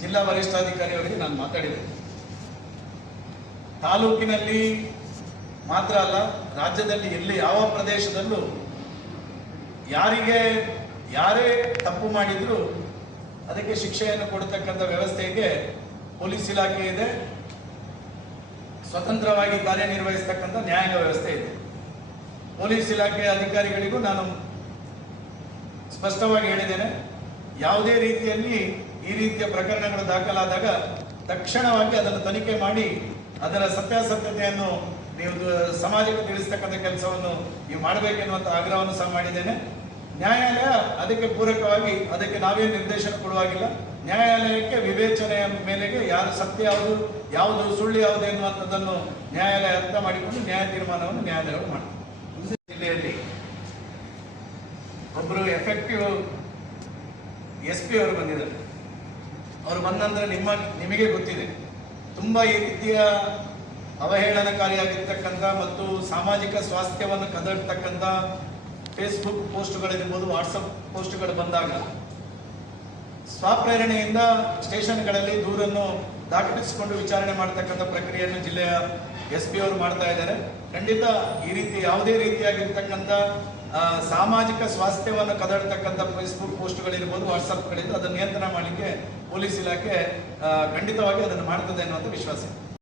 ಜಿಲ್ಲಾ ವರಿಷ್ಠಾಧಿಕಾರಿ ಅವರಿಗೆ ನಾನು ಮಾತಾಡಿದೆ. ತಾಲೂಕಿನಲ್ಲಿ ಮಾತ್ರ ಅಲ್ಲ, ರಾಜ್ಯದಲ್ಲಿ ಎಲ್ಲಿ ಯಾವ ಪ್ರದೇಶದಲ್ಲೂ ಯಾರೇ ತಪ್ಪು ಮಾಡಿದ್ರು ಅದಕ್ಕೆ ಶಿಕ್ಷೆಯನ್ನು ಕೊಡತಕ್ಕಂಥ ವ್ಯವಸ್ಥೆಗೆ ಪೊಲೀಸ್ ಇಲಾಖೆ ಇದೆ, ಸ್ವತಂತ್ರವಾಗಿ ಕಾರ್ಯನಿರ್ವಹಿಸತಕ್ಕಂಥ ನ್ಯಾಯಾಂಗ ವ್ಯವಸ್ಥೆ ಇದೆ. ಪೊಲೀಸ್ ಇಲಾಖೆಯ ಅಧಿಕಾರಿಗಳಿಗೂ ನಾನು ಸ್ಪಷ್ಟವಾಗಿ ಹೇಳಿದ್ದೇನೆ, ಯಾವುದೇ ರೀತಿಯಲ್ಲಿ ಈ ರೀತಿಯ ಪ್ರಕರಣಗಳು ದಾಖಲಾದಾಗ ತಕ್ಷಣವಾಗಿ ಅದನ್ನು ತನಿಖೆ ಮಾಡಿ ಅದರ ಸತ್ಯಾಸತ್ಯತೆಯನ್ನು ನೀವು ಸಮಾಜಕ್ಕೆ ತಿಳಿಸ್ತಕ್ಕಂಥ ಕೆಲಸವನ್ನು ನೀವು ಮಾಡಬೇಕೆನ್ನುವಂಥ ಆಗ್ರಹವನ್ನು ಸಹ ಮಾಡಿದ್ದೇನೆ. ನ್ಯಾಯಾಲಯ ಅದಕ್ಕೆ ಪೂರಕವಾಗಿ ಅದಕ್ಕೆ ನಾವೇನು ನಿರ್ದೇಶನ ಕೊಡುವಾಗಿಲ್ಲ. ನ್ಯಾಯಾಲಯಕ್ಕೆ ವಿವೇಚನೆಯ ಮೇಲೆಗೆ ಯಾರು ಸತ್ಯ ಯಾವುದು ಸುಳ್ಳು ಯಾವುದು ಎನ್ನುವಂಥದ್ದನ್ನು ನ್ಯಾಯಾಲಯ ಅರ್ಥ ಮಾಡಿಕೊಂಡು ನ್ಯಾಯ ತೀರ್ಮಾನವನ್ನು ನ್ಯಾಯಾಲಯಗಳು ಮಾಡ್ತಾರೆ. ಜಿಲ್ಲೆಯಲ್ಲಿ ಒಬ್ಬರು ಎಫೆಕ್ಟಿವ್ SP ಅವರು ಬಂದಿದ್ದಾರೆ. ಅವರು ಬಂದ ನಂತರ ನಿಮಗೆ ಗೊತ್ತಿದೆ, ತುಂಬಾ ಈ ರೀತಿಯ ಅವಹೇಳನಕಾರಿಯಾಗಿರ್ತಕ್ಕಂಥ ಮತ್ತು ಸಾಮಾಜಿಕ ಸ್ವಾಸ್ಥ್ಯವನ್ನು ಕದಡ್ತಕ್ಕಂಥ ಫೇಸ್ಬುಕ್ ಪೋಸ್ಟ್ಗಳಿರ್ಬೋದು, ವಾಟ್ಸಪ್ ಪೋಸ್ಟ್ಗಳು ಬಂದಾಗ ಸ್ವಪ್ರೇರಣೆಯಿಂದ ಸ್ಟೇಷನ್ಗಳಲ್ಲಿ ದೂರನ್ನು ದಾಖಲಿಸಿಕೊಂಡು ವಿಚಾರಣೆ ಮಾಡತಕ್ಕಂಥ ಪ್ರಕ್ರಿಯೆಯನ್ನು ಜಿಲ್ಲೆಯ SP ಅವರು ಮಾಡ್ತಾ ಇದ್ದಾರೆ. ಖಂಡಿತ ಈ ರೀತಿ ಯಾವುದೇ ರೀತಿಯಾಗಿರ್ತಕ್ಕಂಥ ಸಾಮಾಜಿಕ ಸ್ವಾಸ್ಥ್ಯವನ್ನು ಕದಡ್ತಕ್ಕಂಥ ಫೇಸ್ಬುಕ್ ಪೋಸ್ಟ್ಗಳಿರ್ಬೋದು, ವಾಟ್ಸಪ್ಗಳಿದ್ದು ಅದನ್ನು ನಿಯಂತ್ರಣ ಮಾಡಲಿಕ್ಕೆ ಪೊಲೀಸ್ ಇಲಾಖೆ ಖಂಡಿತವಾಗಿ ಅದನ್ನು ಮಾಡ್ತದೆ ಅನ್ನುವಂಥ ವಿಶ್ವಾಸ ಇದೆ.